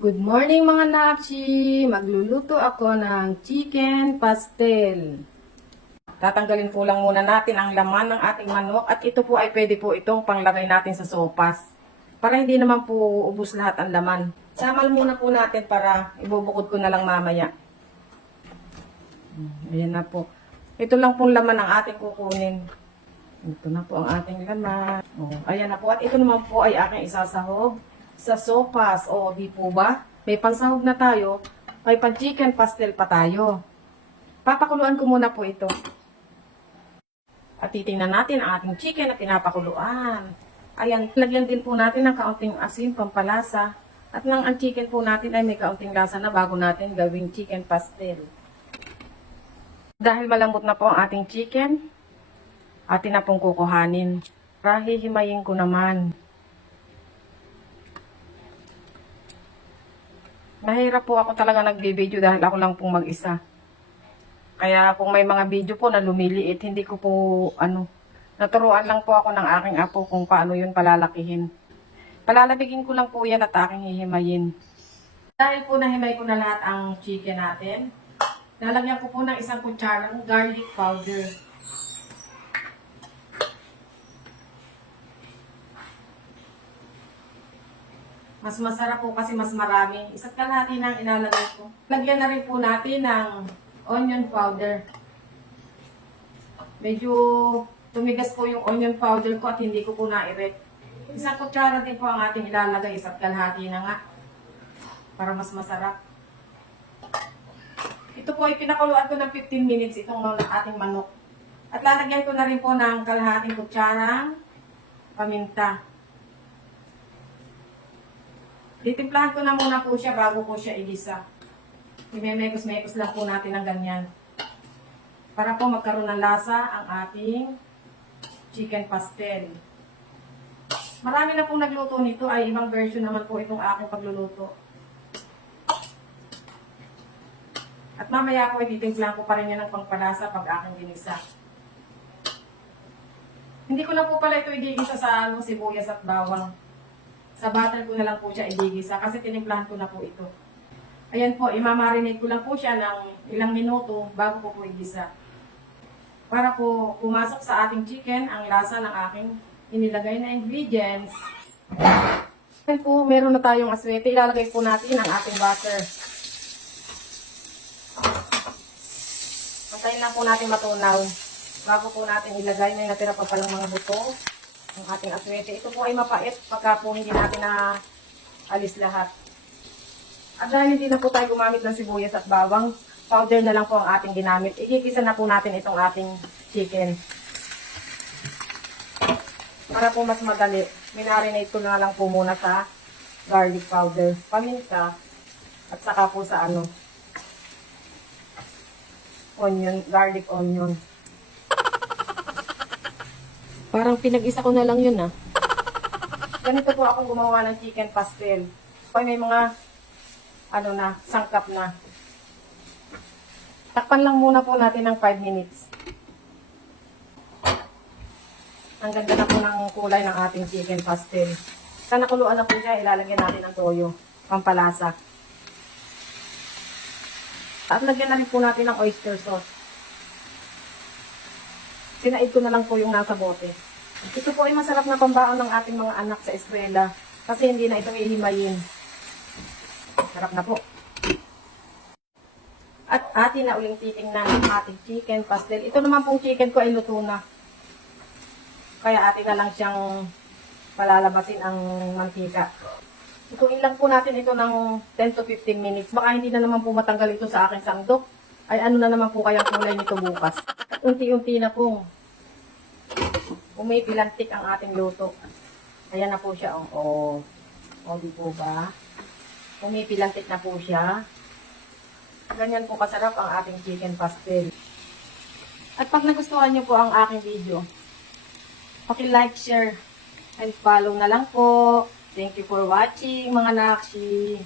Good morning mga nakshi! Magluluto ako ng chicken pastel. Tatanggalin po lang muna natin ang laman ng ating manok at ito po ay pwede po itong panglagay natin sa sopas. Para hindi naman po ubos lahat ang laman. Samal muna po natin para ibubukod ko na lang mamaya. Ayan na po. Ito lang pong laman ang ating kukunin. Ito na po ang ating laman. Ayan na po. At ito naman po ay aking isasahog sa sopas. Di po ba? May pansahog na tayo. May pan chicken pastel pa tayo. Papakuluan ko muna po ito. At titingnan natin ang ating chicken na pinapakuluan. Ayan, lagyan din po natin ng kaunting asin, pampalasa. At nang ang chicken po natin ay may kaunting lasa na bago natin gawing chicken pastel. Dahil malambot na po ang ating chicken, atin na pong kukuhanin. Hihimayin ko naman. Mahirap po ako talaga nagbi-video dahil ako lang pong mag-isa. Kaya kung may mga video po na lumiliit, hindi ko po naturuan lang po ako ng aking apo kung paano yun palalakihin. Palalabigin ko lang po yan at aking hihimayin. Dahil po nahimay ko na lahat ang chicken natin, lalagyan ko po ng isang kutsarang garlic powder. Mas masarap po kasi mas marami. Isa't kalahati ng ilalagay ko. Lagyan na rin po natin ng onion powder. Medyo tumigas po yung onion powder ko at hindi ko po na-erect. Isang kutsara din po ang ating ilalagay. Isa't kalahati na nga. Para mas masarap. Ito po ay pinakuluan ko ng 15 minutes itong ating manok. At lalagyan ko na rin po ng kalahating kutsarang paminta. Titimplahan ko na muna po siya bago po siya igisa. Imemekos-mekos lang po natin ng ganyan. Para po magkaroon ng lasa ang ating chicken pastel. Marami na pong nagluto nito ay ibang version naman po itong aking pagluluto. At mamaya po titimplahan ko pa rin yan ng pangpalasa pag aking ginisa. Hindi ko na po pala ito igigisa sa sibuyas at bawang. Sa butter ko na lang po siya igigisa kasi tinimplahan ko na po ito. Ayan po, imamarinate ko lang po siya ng ilang minuto bago ko po igisa. Para po pumasok sa ating chicken ang lasa ng aking inilagay na ingredients. Ayan po, meron na tayong aswete. Ilalagay po natin ang ating butter. Antayin lang po natin matunaw. Bago po natin ilagay, may natira pa palang mga buto. Ang ating aswete. Ito po ay mapait pagka po hindi natin na alis lahat. At dahil hindi na po tayo gumamit ng sibuyas at bawang, powder na lang po ang ating ginamit. Igigisa na po natin itong ating chicken. Para po mas madali, minarinate ko na lang po muna sa garlic powder, paminta, at saka po sa onion, garlic onion. Parang pinag-isa ko na lang yun Ganito po akong gumawa ng chicken pastel. May mga sangkap na. Takpan lang muna po natin ng 5 minutes. Ang ganda na po ng kulay ng ating chicken pastel. Sa nakuluan na po siya, ilalagyan natin ng toyo, pampalasa. At lagyan na rin po natin ng oyster sauce. Sinaid ko na lang po yung nasa bote. Ito po ay masarap na pambaon ng ating mga anak sa eskwela. Kasi hindi na ito hihimayin. Sarap na po. At atin na uling titingnan ang ating chicken pastel. Ito naman pong chicken ko ay luto na. Kaya atin na lang siyang palalabasin ang mantika. Ituin lang po natin ito ng 10 to 15 minutes. Baka hindi na naman po matanggal ito sa aking sangdok. Ay na naman po kayang kulay nito bukas. At unti-unti na po. Umipilantik ang ating luto. Ayan na po siya. Di po ba? Umipilantik na po siya. Ganyan po kasarap ang ating chicken pastel. At pag nagustuhan niyo po ang aking video, paki-like, share, and follow na lang po. Thank you for watching mga nakshi.